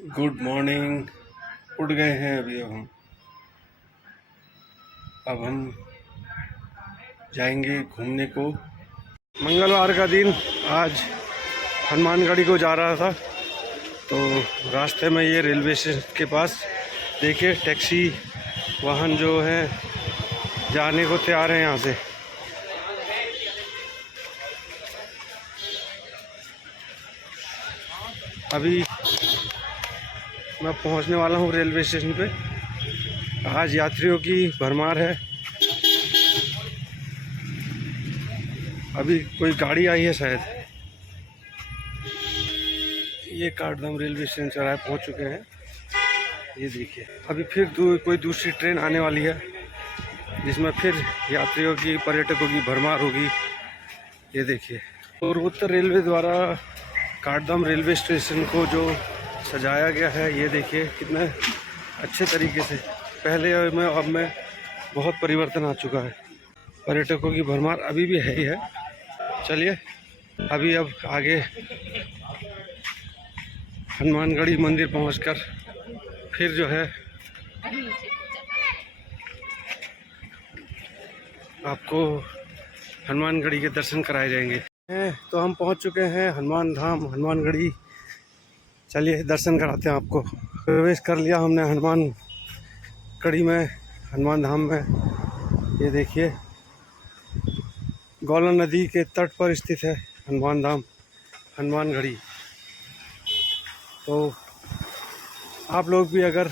Good morning. उठ गए हैं अभी। अब हम जाएंगे घूमने को। मंगलवार का दिन आज हनुमानगढ़ी को जा रहा था, तो रास्ते में ये रेलवे स्टेशन के पास देखिए टैक्सी वाहन जो है जाने को तैयार है यहाँ से। अभी मैं पहुँचने वाला हूँ रेलवे स्टेशन पे। आज यात्रियों की भरमार है। अभी कोई गाड़ी आई है शायद। ये काठगोदाम रेलवे स्टेशन चौराहे पहुँच चुके हैं। ये देखिए अभी फिर कोई दूसरी ट्रेन आने वाली है जिसमें फिर यात्रियों की पर्यटकों की भरमार होगी। ये देखिए पूर्वोत्तर रेलवे द्वारा काठगोदाम रेलवे स्टेशन को जो सजाया गया है, ये देखिए कितने अच्छे तरीके से। पहले में अब में बहुत परिवर्तन आ चुका है। पर्यटकों की भरमार अभी भी है ही है। चलिए अभी अब आगे हनुमानगढ़ी मंदिर पहुंचकर फिर जो है आपको हनुमानगढ़ी के दर्शन कराए जाएंगे। तो हम पहुंच चुके हैं हनुमान धाम हनुमानगढ़ी। चलिए दर्शन कराते हैं आपको। प्रवेश कर लिया हमने हनुमानगढ़ी में, हनुमान धाम में। ये देखिए गौला नदी के तट पर स्थित है हनुमान धाम हनुमानगढ़ी। तो आप लोग भी अगर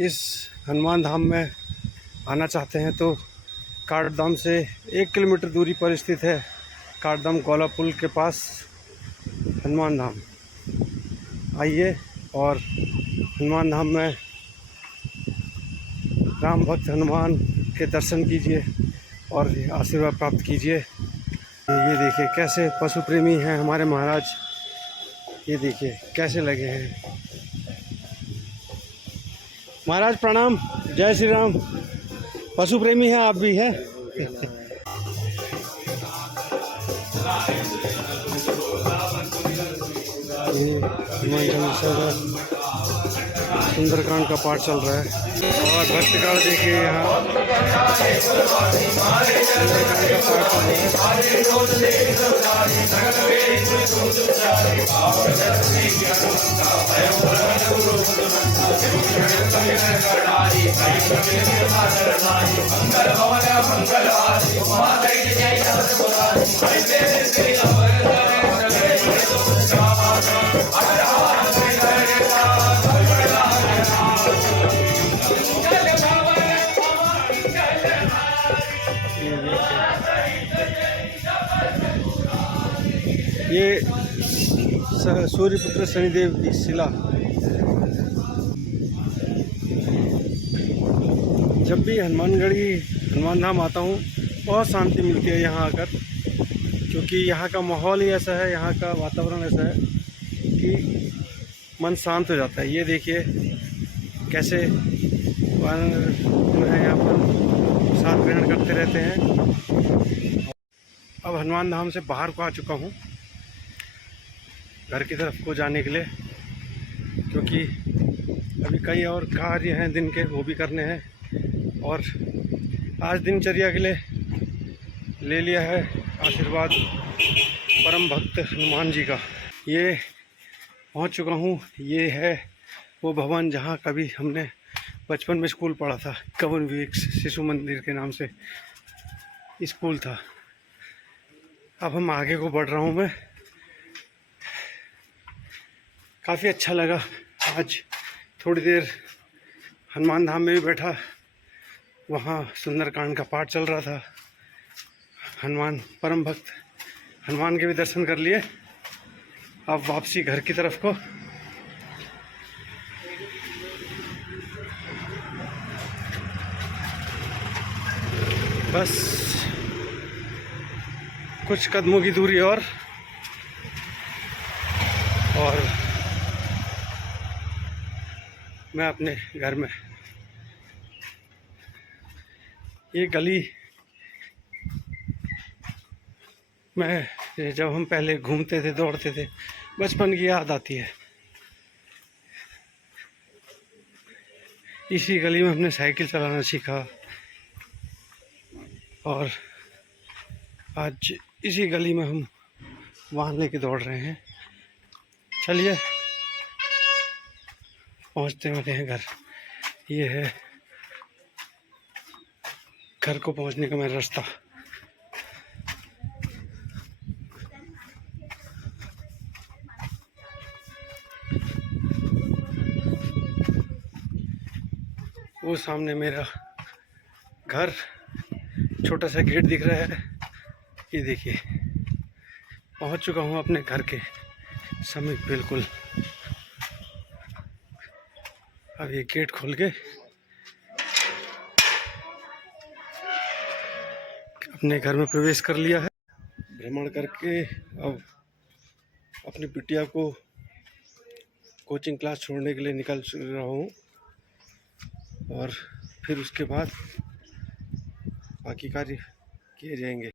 इस हनुमान धाम में आना चाहते हैं तो काठगोदाम से 1 किलोमीटर दूरी पर स्थित है काठगोदाम गौला पुल के पास हनुमान धाम। आइए और हनुमान धाम में राम भक्त हनुमान के दर्शन कीजिए और आशीर्वाद प्राप्त कीजिए। ये देखिए कैसे पशु प्रेमी हैं हमारे महाराज। ये देखिए कैसे लगे हैं। महाराज प्रणाम, जय श्री राम। पशु प्रेमी हैं आप भी हैं? सुंदरकांड का पाठ चल रहा है और भक्तगण देखिए यहाँ ये सूर्यपुत्र शनिदेव की शिला। जब भी हनुमान धाम आता हूँ बहुत शांति मिलती है यहाँ आकर, क्योंकि यहाँ का माहौल ही ऐसा है, यहाँ का वातावरण ऐसा है कि मन शांत हो जाता है। ये देखिए कैसे यहाँ पर प्रसाद ग्रहण करते रहते हैं। अब हनुमान धाम से बाहर को आ चुका हूँ घर की तरफ को जाने के लिए, क्योंकि अभी कई और कार्य हैं दिन के, वो भी करने हैं। और आज दिनचर्या के लिए ले लिया है आशीर्वाद परम भक्त हनुमान जी का। ये पहुंच चुका हूं। ये है वो भवन जहां कभी हमने बचपन में स्कूल पढ़ा था। कवन विवेक शिशु मंदिर के नाम से स्कूल था। अब हम आगे को बढ़ रहा हूं मैं। काफ़ी अच्छा लगा। आज थोड़ी देर हनुमान धाम में भी बैठा, वहाँ सुंदरकांड का पाठ चल रहा था। हनुमान परम भक्त हनुमान के भी दर्शन कर लिए। अब वापसी घर की तरफ को। बस कुछ कदमों की दूरी और मैं अपने घर में। ये गली में जब हम पहले घूमते थे, दौड़ते थे, बचपन की याद आती है। इसी गली में हमने साइकिल चलाना सीखा और आज इसी गली में हम वाहन लेके दौड़ रहे हैं। चलिए पहुंचते वाले हैं घर। ये है घर को पहुंचने का मेरा रास्ता। वो सामने मेरा घर, छोटा सा गेट दिख रहा है। ये देखिए पहुंच चुका हूं अपने घर के समीप बिल्कुल। अब ये गेट खोल के अपने घर में प्रवेश कर लिया है। भ्रमण करके अब अपनी बिटिया को कोचिंग क्लास छोड़ने के लिए निकल रहा हूँ और फिर उसके बाद बाकी कार्य किए जाएंगे।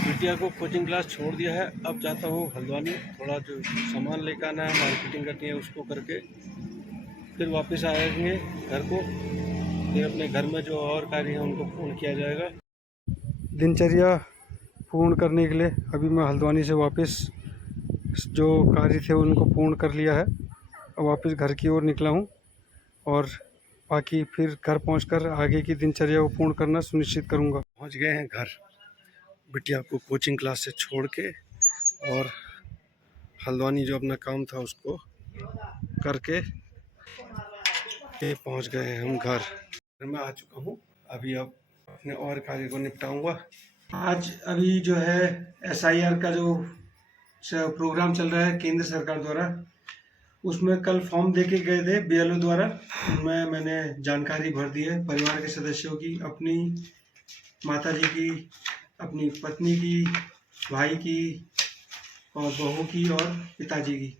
बिटिया को कोचिंग क्लास छोड़ दिया है। अब जाता हूँ हल्द्वानी, थोड़ा जो सामान लेकर आना है, मार्केटिंग करनी है, उसको करके फिर वापस आएंगे घर को। फिर अपने घर में जो और कार्य हैं उनको पूर्ण किया जाएगा। दिनचर्या पूर्ण करने के लिए अभी मैं हल्द्वानी से वापस जो कार्य थे उनको पूर्ण कर लिया है। अब वापस घर की ओर निकला हूँ और बाकी फिर घर पहुंचकर आगे की दिनचर्या को पूर्ण करना सुनिश्चित करूँगा। पहुँच गए हैं घर, बिटिया को कोचिंग क्लास से छोड़ के और हल्द्वानी जो अपना काम था उसको करके पहुँच गए हैं हम घर में आ चुका हूँ। अभी अब अपने और कार्य को निपटाऊंगा। आज अभी जो है SIR का जो प्रोग्राम चल रहा है केंद्र सरकार द्वारा, उसमें कल फॉर्म देके गए थे BLO द्वारा। उनमें मैंने जानकारी भर दी है परिवार के सदस्यों की, अपनी माताजी की, अपनी पत्नी की, भाई की और बहू की और पिताजी की।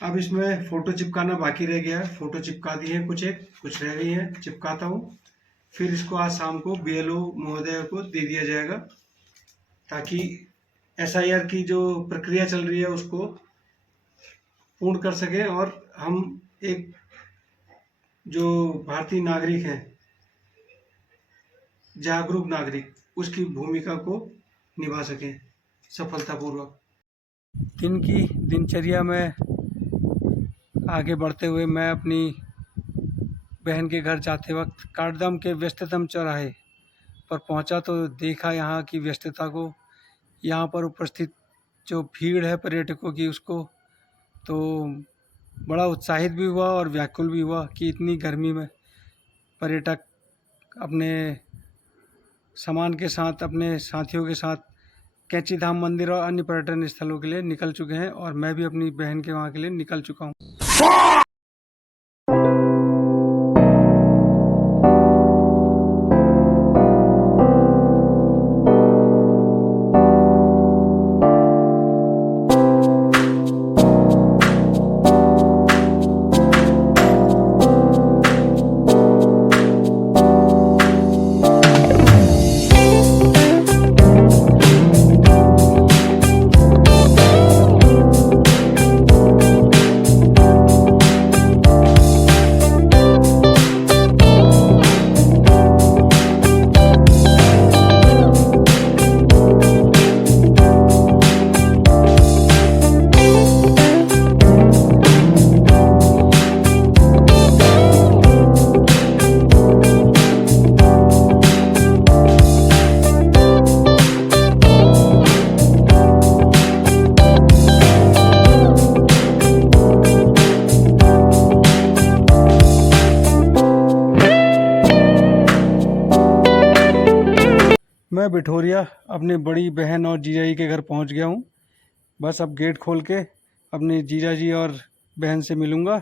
अब इसमें फ़ोटो चिपकाना बाकी रह गया है। फ़ोटो चिपका दी है, कुछ रह गई है, चिपकाता हूँ। फिर इसको आज शाम को BLO महोदय को दे दिया जाएगा ताकि SIR की जो प्रक्रिया चल रही है उसको पूर्ण कर सके और हम एक जो भारतीय नागरिक हैं, जागरूक नागरिक, उसकी भूमिका को निभा सकें सफलतापूर्वक। दिन की दिनचर्या में आगे बढ़ते हुए मैं अपनी बहन के घर जाते वक्त काठदाम के व्यस्ततम चौराहे पर पहुंचा तो देखा यहाँ की व्यस्तता को, यहाँ पर उपस्थित जो भीड़ है पर्यटकों की उसको, तो बड़ा उत्साहित भी हुआ और व्याकुल भी हुआ कि इतनी गर्मी में पर्यटक अपने सामान के साथ, अपने साथियों के साथ कैंची धाम मंदिर और अन्य पर्यटन स्थलों के लिए निकल चुके हैं और मैं भी अपनी बहन के वहाँ के लिए निकल चुका हूँ। मैं बिठोरिया अपनी बड़ी बहन और जीजाजी के घर पहुंच गया हूं। बस अब गेट खोल के अपने जीजाजी और बहन से मिलूंगा।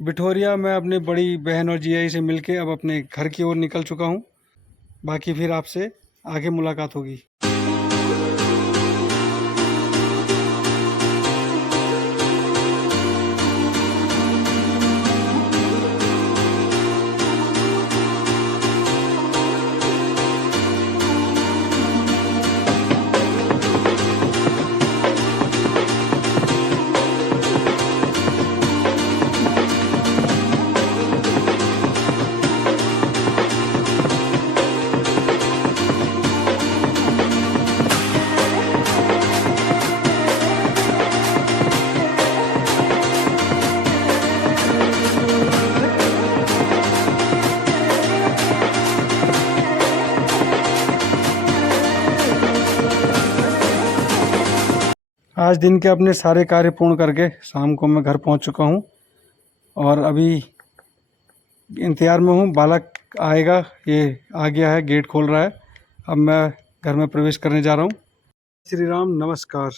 बिठोरिया मैं अपनी बड़ी बहन और जीजाजी से मिलके अब अपने घर की ओर निकल चुका हूं। बाकी फिर आपसे आगे मुलाकात होगी। आज दिन के अपने सारे कार्य पूर्ण करके शाम को मैं घर पहुंच चुका हूं और अभी इंतज़ार में हूं। बालक आएगा, ये आ गया है, गेट खोल रहा है। अब मैं घर में प्रवेश करने जा रहा हूं। श्री राम, नमस्कार।